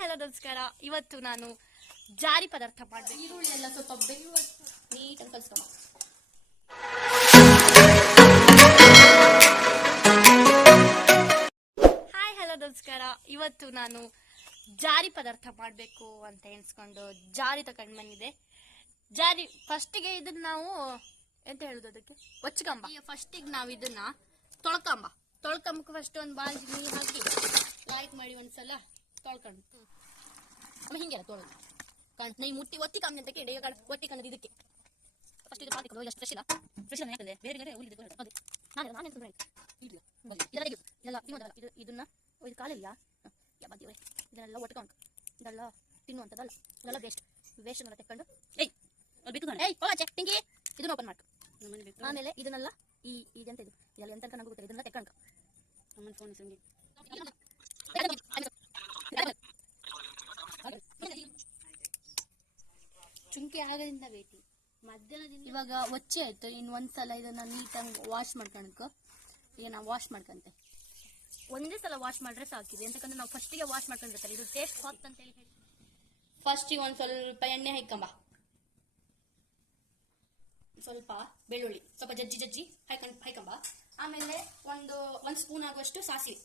Hello ನಮಸ್ಕಾರ. ಇವತ್ತು ನಾನು ಜಾರಿ ಪದಾರ್ಥ ಮಾಡಬೇಕು. ಈರುಳ್ಳಿ ಎಲ್ಲ ಸ್ವಲ್ಪ ಬೇಯುವಷ್ಟು ನೀಟಾಗಿ ಕಲಿಸ್ಕೊಂಡು. ಹಾಯ್ ಹಲೋ ನಮಸ್ಕಾರ. ಇವತ್ತು ನಾನು ಜಾರಿ ಪದಾರ್ಥ ಮಾಡಬೇಕು ಅಂತ ಎನ್ಸ್ಕೊಂಡು ಜಾರಿ ತಗೊಂಡು ಬಂದಿದೆ. ಜಾರಿ ಫಸ್ಟಿಗೆ ಇದನ್ನ ನಾವು ಎಂತ ಹೇಳುದು, ಅದಕ್ಕೆ ಒಚ್ಚಕಂಬ. ಈಗ ಫಸ್ಟಿಗೆ ನಾವು ಇದನ್ನ ತೊಳ್ಕೊಂಬಕ್ಕೆ ಫಸ್ಟ್ ಒಂದು ಬಾಲ್ದಿ ನೀರು ಹಾಕಿ ಲೈಟ್ ಮಾಡಿ ಒಂದ್ಸಲ ತೊಳ್ಕೊಂಡು ಹಿಂಗೆಲ್ಲ ತೊಳೆದು ಕಾಣ್ತು. ನೀವು ಮುಟ್ಟಿ ಒತ್ತಿ ಕಮ್ಮಿ ಅಂತ ಕೇಳಿ ಒತ್ತಿ ಕಂಡ್ರೆ ಇದಕ್ಕೆ ಫಸ್ಟ್ ಇದು ಪಾತಿ ಕೊಡುವ. ಎಷ್ಟು ಫ್ರೆಶ್ ಇಲ್ಲ ಯಾಕಂದ್ರೆ ಬೇರೆ ಉಳಿದು ಅದೇ ನಾನು ಇದೆಲ್ಲ ತಿನ್ನೋದಲ್ಲ. ಇದನ್ನ ಇದು ಕಾಲಿಲ್ಲ ಬದಿಯವ್ರೆ, ಇದನ್ನೆಲ್ಲ ಒಟ್ಕೊಂಡು ಇದೆಲ್ಲ ತಿನ್ನುವಂಥದ್ದಲ್ಲ, ಇದೆಲ್ಲ ವೇಸ್ಟ್ ತೆಕ್ಕೊಂಡು ಟಿಂಗಿ ಇದನ್ನ ಓಪನ್ ಮಾಡ್ಕೊ. ಆಮೇಲೆ ಇದನ್ನೆಲ್ಲ ಇದೆಂತ ಇದೆಲ್ಲ ಎಂತ ನಂಗೆ ಗೊತ್ತಿಲ್ಲ, ಇದನ್ನ ತೆಕ್ಕೊಂಡು ಚುಂಕಿ ಆಗೋದ್ರಿಂದ ಬೇಟಿ ಮಧ್ಯಾಹ್ನದಿಂದ. ಇವಾಗ ಒಚ್ಚೆ ಆಯ್ತು, ಇನ್ನು ಒಂದ್ಸಲ ಇದನ್ನ ನೀಟಾಗಿ ವಾಶ್ ಮಾಡ್ಕೊಳಕ. ಈಗ ನಾವು ವಾಶ್ ಮಾಡ್ಕೊಂತೆ ಒಂದೇ ಸಲ ವಾಶ್ ಮಾಡ್ರೆ ಸಾಕಿದೆ, ಎಂತಕಂದ್ರೆ ನಾವು ಫಸ್ಟಿಗೆ ವಾಶ್ ಮಾಡ್ಕೊಂಡಿರ್ತಾರೆ. ಇದು ಟೇಸ್ಟ್ ಹಾಕ್ತ ಅಂತ ಹೇಳಿ ಫಸ್ಟಿಗೆ ಒಂದ್ ಸ್ವಲ್ಪ ಎಣ್ಣೆ ಹಾಕೊಂಬ, ಸ್ವಲ್ಪ ಬೆಳ್ಳುಳ್ಳಿ ಸ್ವಲ್ಪ ಜಜ್ಜಿ ಹಾಕೊಂಬ. ಆಮೇಲೆ ಒಂದು ಸ್ಪೂನ್ ಆಗುವಷ್ಟು ಸಾಸಿವೆ,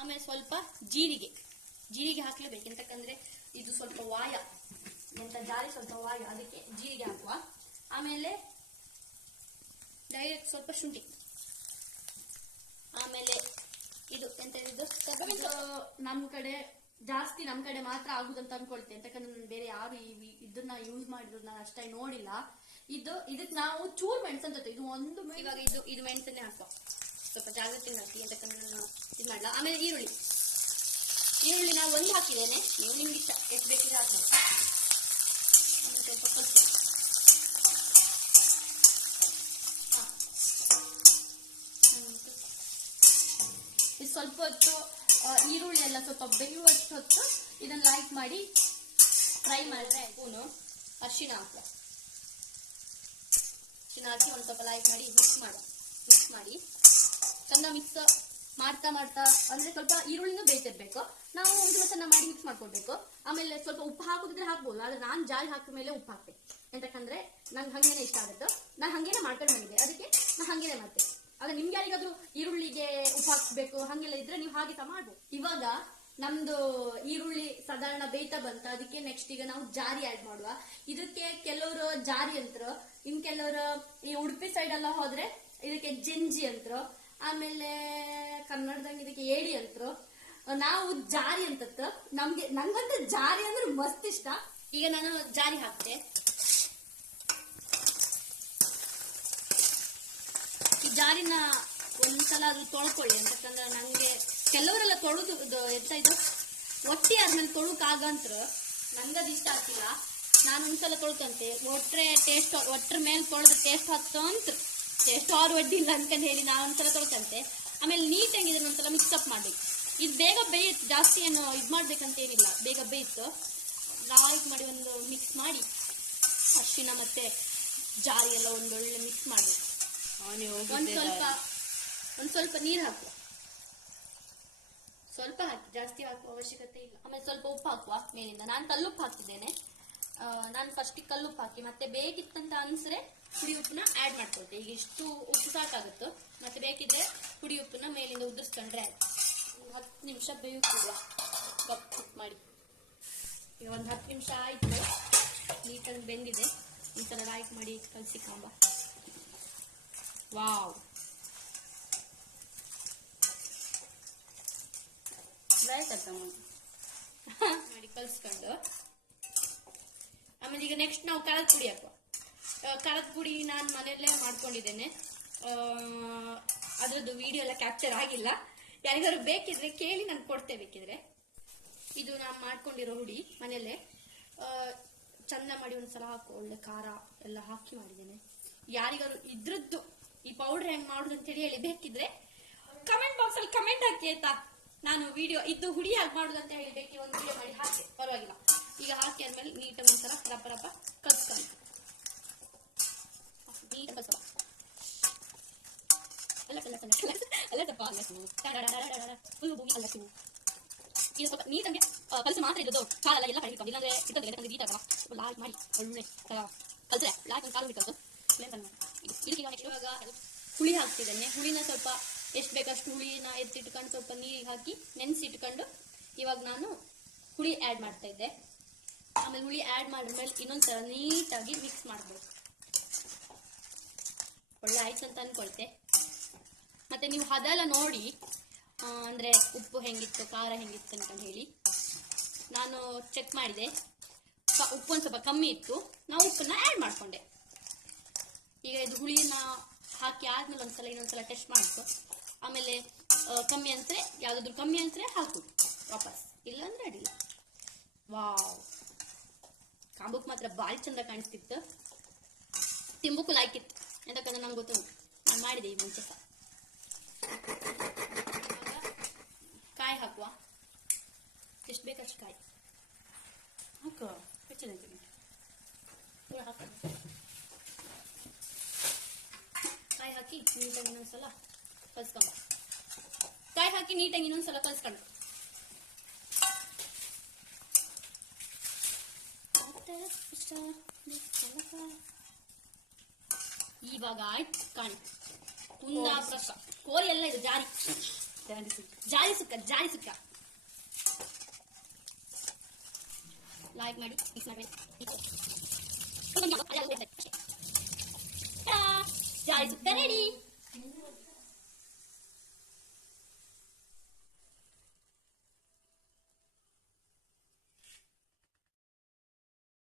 ಆಮೇಲೆ ಸ್ವಲ್ಪ ಜೀರಿಗೆ ಹಾಕ್ಲೇಬೇಕು. ಎಂತಕ್ಕಂದ್ರೆ ಇದು ಸ್ವಲ್ಪ ವಾಯ ಎಂತ ಜಾರಿ ಸ್ವಲ್ಪ ವಾಯ, ಅದಕ್ಕೆ ಜೀರಿಗೆ ಹಾಕುವ. ಆಮೇಲೆ ಡೈರೆಕ್ಟ್ ಸ್ವಲ್ಪ ಶುಂಠಿ, ಆಮೇಲೆ ಇದು ಎಂತ ಹೇಳಿದ್ದು ನಮ್ಮ ಕಡೆ ಮಾತ್ರ ಆಗುದಂತ ಅನ್ಕೊಳ್ತೇನೆ. ಎಂತಕ್ಕಂದ್ರೆ ನಾನು ಬೇರೆ ಯಾರು ಇದನ್ನ ಯೂಸ್ ಮಾಡಿದ್ರು ನಾನು ಅಷ್ಟಾಗಿ ನೋಡಿಲ್ಲ. ಇದಕ್ಕೆ ನಾವು ಚೂರು ಮೆಣಸು ಅಂತ ಇದು ಒಂದು. ಇವಾಗ ಇದು ಮೆಣಸನ್ನೇ ಹಾಕುವ, ಸ್ವಲ್ಪ ಜಾಗ್ರತೆ ಹಾಕಿ, ಎಂತಕ್ಕಂದ್ರೆ ನಾನು ಇದು ಮಾಡಲ್ಲ. ಆಮೇಲೆ ಈರುಳ್ಳಿ ನಾವು ಒಂದು ಹಾಕಿದ್ದೇನೆ, ನೀವು ನಿಮ್ಗೆ ಇಷ್ಟ ಎಷ್ಟು ಬೇಕಿದ್ರೆ ಹಾಕ್ಬೋದು. ಆಮೇಲೆ ಸ್ವಲ್ಪ ಕೊತ್ತಂಬರಿ, ಇದು ಸ್ವಲ್ಪ ಹೊತ್ತು ಈರುಳ್ಳಿ ಎಲ್ಲ ಸ್ವಲ್ಪ ಬೇಯುವಷ್ಟು ಹೊತ್ತು ಇದನ್ನ ಲೈಟ್ ಮಾಡಿ ಫ್ರೈ ಮಾಡಿದ್ರೆ ಸ್ಪೂನು ಅರಿಶಿನ ಹಾಕಿ ಒಂದು ಸ್ವಲ್ಪ ಲೈಟ್ ಮಾಡಿ ಮಿಕ್ಸ್ ಮಾಡಿ ಚಂದ ಮಿಕ್ಸ್ ಮಾಡ್ತಾ ಅಂದ್ರೆ ಸ್ವಲ್ಪ ಈರುಳ್ಳಿನೂ ಬೇಯ್ತಿರ್ಬೇಕು. ನಾವು ಇದನ್ನ ಚೆನ್ನಾಗಿ ಮಾಡಿ ಮಿಕ್ಸ್ ಮಾಡ್ಕೊಳ್ಬೇಕು. ಆಮೇಲೆ ಸ್ವಲ್ಪ ಉಪ್ಪು ಹಾಕೋದಿದ್ರೆ ಹಾಕ್ಬೋದು, ಆದ್ರೆ ನಾನು ಜಾರಿ ಹಾಕಿದ ಮೇಲೆ ಉಪ್ಪು ಹಾಕ್ತೆ. ಎಂತಕ್ಕಂದ್ರೆ ನಂಗೆ ಹಂಗೇನೆ ಇಷ್ಟ ಆಗುತ್ತೆ, ನಾನು ಹಂಗೇನೆ ಮಾಡ್ಕೊಂಡು ಬಂದಿದ್ದೆ, ಅದಕ್ಕೆ ನಾನು ಹಂಗೇನೆ ಮಾಡ್ತೇನೆ. ಆದ್ರೆ ನಿಮ್ಗೆ ಯಾರಿಗಾದ್ರೂ ಈರುಳ್ಳಿಗೆ ಉಪ್ಪು ಹಾಕ್ಬೇಕು ಹಂಗೆಲ್ಲ ಇದ್ರೆ ನೀವು ಹಾಗೆ ಸಹ ಮಾಡ್ಬೋದು. ಇವಾಗ ನಮ್ದು ಈರುಳ್ಳಿ ಸಾಧಾರಣ ಬೇಯ್ತಾ ಬಂತ, ಅದಕ್ಕೆ ನೆಕ್ಸ್ಟ್ ಈಗ ನಾವು ಜಾರಿ ಆಡ್ ಮಾಡುವ. ಇದಕ್ಕೆ ಕೆಲವರು ಜಾರಿ ಅಂತ್ರು, ಇನ್ ಕೆಲವರು ಈ ಉಡುಪಿ ಸೈಡ್ ಎಲ್ಲ ಹೋದ್ರೆ ಇದಕ್ಕೆ ಜಂಜಿ ಅಂತ್ರು, ಆಮೇಲೆ ಕನ್ನಡದಂಗ ಇದಕ್ಕೆ ಏಡಿ ಅಂತ್ರು, ನಾವು ಜಾರಿ ಅಂತ. ನಂಗಂತೂ ಜಾರಿ ಅಂದ್ರೆ ಮಸ್ತ್ ಇಷ್ಟ. ಈಗ ನಾನು ಜಾರಿ ಹಾಕ್ತೆ. ಈ ಜಾರಿನ ಒಂದ್ಸಲ ಅದು ತೊಳ್ಕೊಳ್ಳಿ, ಅಂತಂದ್ರೆ ನಂಗೆ ಕೆಲವರೆಲ್ಲ ತೊಳೆದು ಎಂತ ಇದು ಒಟ್ಟಿ ಆದ್ಮೇಲೆ ತೊಳಕಾಗಂತ್ರ ನಂಗದು ಇಷ್ಟ ಆಗ್ತಿಲ್ಲ. ನಾನು ಒಂದ್ಸಲ ತೊಳ್ಕಂತೆ, ಒಟ್ರ ಮೇಲೆ ತೊಳೆದ್ರೆ ಟೇಸ್ಟ್ ಹತ್ತು ಅಂತ, ಟೇಸ್ಟ್ ಆರು ಒಡ್ಡಿ ಇಲ್ಲ ಅನ್ಕೊಂಡು ಹೇಳಿ ನಾನು ಒಂದ್ಸಲ ತೊಳ್ಕಂತೆ. ಆಮೇಲೆ ನೀಟಾಗಿ ಇದನ್ನ ಒಂದ್ಸಲ ಮಿಕ್ಸಪ್ ಮಾಡ್ಬೇಕು. ಇದು ಬೇಗ ಬೇಯುತ್ತೆ, ಜಾಸ್ತಿ ಏನು ಇದು ಮಾಡ್ಬೇಕಂತ ಏನಿಲ್ಲ, ಬೇಗ ಬೇಯುತ್ತೆ. ಲೈಟ್ ಮಾಡಿ ಒಂದು ಮಿಕ್ಸ್ ಮಾಡಿ ಅರಿಶಿನ ಮತ್ತೆ ಜಾರಿ ಎಲ್ಲ ಒಂದೊಳ್ಳೆ ಮಿಕ್ಸ್ ಮಾಡಬೇಕು. ಒಂದ್ ಸ್ವಲ್ಪ ನೀರು ಹಾಕುವ, ಸ್ವಲ್ಪ ಹಾಕಿ, ಜಾಸ್ತಿ ಹಾಕುವ ಅವಶ್ಯಕತೆ ಇಲ್ಲ. ಆಮೇಲೆ ಸ್ವಲ್ಪ ಉಪ್ಪು ಹಾಕುವ ಮೇಲಿಂದ. ನಾನು ಕಲ್ಲುಪ್ಪು ಹಾಕ್ತಿದ್ದೇನೆ. ನಾನು ಫಸ್ಟಿಗೆ ಕಲ್ಲುಪ್ಪು ಹಾಕಿ ಮತ್ತೆ ಬೇಕಿತ್ತಂತ ಅನ್ಸ್ರೆ ಪುಡಿ ಉಪ್ಪನ್ನ ಆಡ್ ಮಾಡ್ಕೊಳ್ತೆ. ಈಗ ಇಷ್ಟು ಉಪ್ಪು ಸಾಕಾಗುತ್ತೋ, ಮತ್ತೆ ಬೇಕಿದ್ರೆ ಪುಡಿ ಉಪ್ಪನ್ನ ಮೇಲಿಂದ ಉದುರಿಸ್ಕೊಂಡ್ರೆ ಆಯ್ತು. 10 ನಿಮಿಷ ಬೇಯುತ್ತಿಲ್ಲ, ಕಪ್ ಮಾಡಿ. ಈಗ ಒಂದು 10 ನಿಮಿಷ ಆಯ್ತು, ನೀಟಾಗಿ ಬೆಂದಿದೆ. ಈ ತರ ಲೈಟ್ ಮಾಡಿ ಕಲ್ಸಿಕೊಂಬ. ವಾವ್, ಮಾಡಿ ಕಲ್ಸ್ಕೊಂಡು ಆಮೇಲೆ ಈಗ ನೆಕ್ಸ್ಟ್ ನಾವು ಖಾರದ ಪುಡಿ ಹಾಕುವ. ಖಾರದ ಪುಡಿ ನಾನು ಮನೆಯಲ್ಲೇ ಮಾಡ್ಕೊಂಡಿದ್ದೇನೆ, ಅದ್ರದ್ದು ವಿಡಿಯೋ ಎಲ್ಲ ಕ್ಯಾಪ್ಚರ್ ಆಗಿಲ್ಲ. ಯಾರಿಗಾದ್ರು ಬೇಕಿದ್ರೆ ಕೇಳಿ ನಾನು ಕೊಡ್ತೇ ಬೇಕಿದ್ರೆ. ಇದು ನಾನು ಮಾಡ್ಕೊಂಡಿರೋ ಹುಡಿ ಮನೆಯಲ್ಲೇ ಚಂದ ಮಾಡಿ ಒಂದ್ಸಲ ಹಾಕೋ, ಒಳ್ಳೆ ಖಾರ ಎಲ್ಲ ಹಾಕಿ ಮಾಡಿದ್ದೇನೆ. ಯಾರಿಗಾದ್ರು ಇದ್ರದ್ದು ಈ ಪೌಡರ್ ಹೆಂಗ್ ಮಾಡುದು ಅಂತ ಹೇಳಿ ಬೇಕಿದ್ರೆ ಕಮೆಂಟ್ ಬಾಕ್ಸ್ ಅಲ್ಲಿ ಕಮೆಂಟ್ ಹಾಕಿ ಆಯ್ತಾ. ನಾನು ವಿಡಿಯೋ ಇದು ಹುಡಿ ಹಾಕಿ ಮಾಡುದು ಅಂತ ಹೇಳಿ ಬೇಕಿ ಒಂದು ವಿಡಿಯೋ ಮಾಡಿ ಹಾಕಿ, ಪರವಾಗಿಲ್ಲ. ಈಗ ಹಾಕಿ ಆದ್ಮೇಲೆ ನೀಟಾಗಿ ಒಂದ್ಸಲ ರಪ್ಪ ಕಲ್ಸ್ಕೊಂಡು ನೀಟಾಗಿ ಕಲ್ಸಲ್ಲ ಎಲ್ಲ ಎಲ್ಲ ಸ್ವಲ್ಪ ಅಲ್ಲಸು ಫುಲ್ ಭೂಮಿ ಅಲ್ಲಸು ಇದು ಸ್ವಲ್ಪ ನೀಟಾಗಿ ಕಲಸು ಮಾತ್ರ ಇರೋದು ಕಾಲೆಲ್ಲ ಎಲ್ಲ ಕಡಿತಾವೆ ಇಲ್ಲಾಂದ್ರೆ ಇರ್ತದೆ ಯಾಕಂದ್ರೆ ನೀಟಾಗ ಲಾಲ್ ಮಾಡಿ ಒಳ್ಳೆ ಕಲ್ಸರೆ ಲಾಕ್ ಒಂದು ಕಾಲು ಬಿಟ್ಟು ಇದಕ್ಕೆ ಇವಾಗ ಹುಳಿ ಹಾಕ್ತಿದ್ದೇನೆ. ಹುಳಿನ ಸ್ವಲ್ಪ ಎಷ್ಟು ಬೇಕಷ್ಟು ಹುಳಿನ ಎತ್ತಿಟ್ಕೊಂಡು ಸ್ವಲ್ಪ ನೀರಿಗೆ ಹಾಕಿ ನೆನೆಸಿಟ್ಕೊಂಡು ಇವಾಗ ನಾನು ಹುಳಿ ಆ್ಯಡ್ ಮಾಡ್ತಾ ಇದ್ದೆ. ಆಮೇಲೆ ಹುಳಿ ಆ್ಯಡ್ ಮಾಡಿದ್ಮೇಲೆ ಇನ್ನೊಂದ್ಸಲ ನೀಟಾಗಿ ಮಿಕ್ಸ್ ಮಾಡಬೇಕು. ಒಳ್ಳೆ ಆಯ್ತು ಅಂತ ಅನ್ಕೊಳ್ತೆ. ಮತ್ತೆ ನೀವು ಅದೆಲ್ಲ ನೋಡಿ ಅಂದರೆ ಉಪ್ಪು ಹೆಂಗಿತ್ತು ಖಾರ ಹೆಂಗಿತ್ತು ಅಂತ ಹೇಳಿ. ನಾನು ಚೆಕ್ ಮಾಡಿದೆ, ಉಪ್ಪು ಒಂದು ಸ್ವಲ್ಪ ಕಮ್ಮಿ ಇತ್ತು, ನಾವು ಉಪ್ಪನ್ನ ಆ್ಯಡ್ ಮಾಡಿಕೊಂಡೆ. ಈಗ ಇದು ಹುಳಿನ ಹಾಕಿ ಆದ್ಮೇಲೆ ಒಂದ್ಸಲ ಇನ್ನೊಂದ್ಸಲ ಟೆಸ್ಟ್ ಮಾಡ್ಕೊ. ಆಮೇಲೆ ಕಮ್ಮಿ ಅನ್ಸರೆ ಯಾವುದಾದ್ರೂ ಕಮ್ಮಿ ಅನ್ಸರೆ ಹಾಕೋದು ವಾಪಸ್, ಇಲ್ಲಾಂದ್ರೆ ಅಡಿಲ್ಲ. ವಾವ್, ಕಾಂಬಕ್ಕೆ ಮಾತ್ರ ಭಾಳ ಚಂದ ಕಾಣಿಸ್ತಿತ್ತು, ತಿಂಬಕ್ಕೂ ಲೈಕ್ ಇತ್ತು. ಯಾಕಂದ್ರೆ ನಂಗೆ ಗೊತ್ತುಂಟು, ನಾನು ಮಾಡಿದೆ ಈ ಮುಂಚೆ ಸಹ. ಕಾಯಿ ಹಾಕುವ, ಎಷ್ಟು ಬೇಕಷ್ಟು ಕಾಯಿ ಹಾಕುವ. ಹೆಚ್ಚಿನ ಹಾಕ ಕಾಯಿ ಹಾಕಿ ನೀಟಾಗಿ ಇನ್ನೊಂದ್ಸಲ ಕಲ್ಸ್ಕೊಂಬ. ಕಾಯಿ ಹಾಕಿ ನೀಟಾಗಿ ಇನ್ನೊಂದ್ಸಲ ಕಲ್ಸ್ಕೊಂಡು ಇವಾಗ ಆಯ್ತು ಕಾಣಿ. ಕುಂದಾಪುರ ಕೋರಿ ಎಲ್ಲ ಇದು ಜಾರಿ ಜಾರಿ ಸುಕ್ಕ ಜಾರಿ ಸುಕ್ಕ. ಲೈಕ್ ಮಾಡಿ, ಮಿಕ್ಸ್ ಮಾಡಿ. ಜಾರಿ ಸುಕ್ಕ ರೆಡಿ.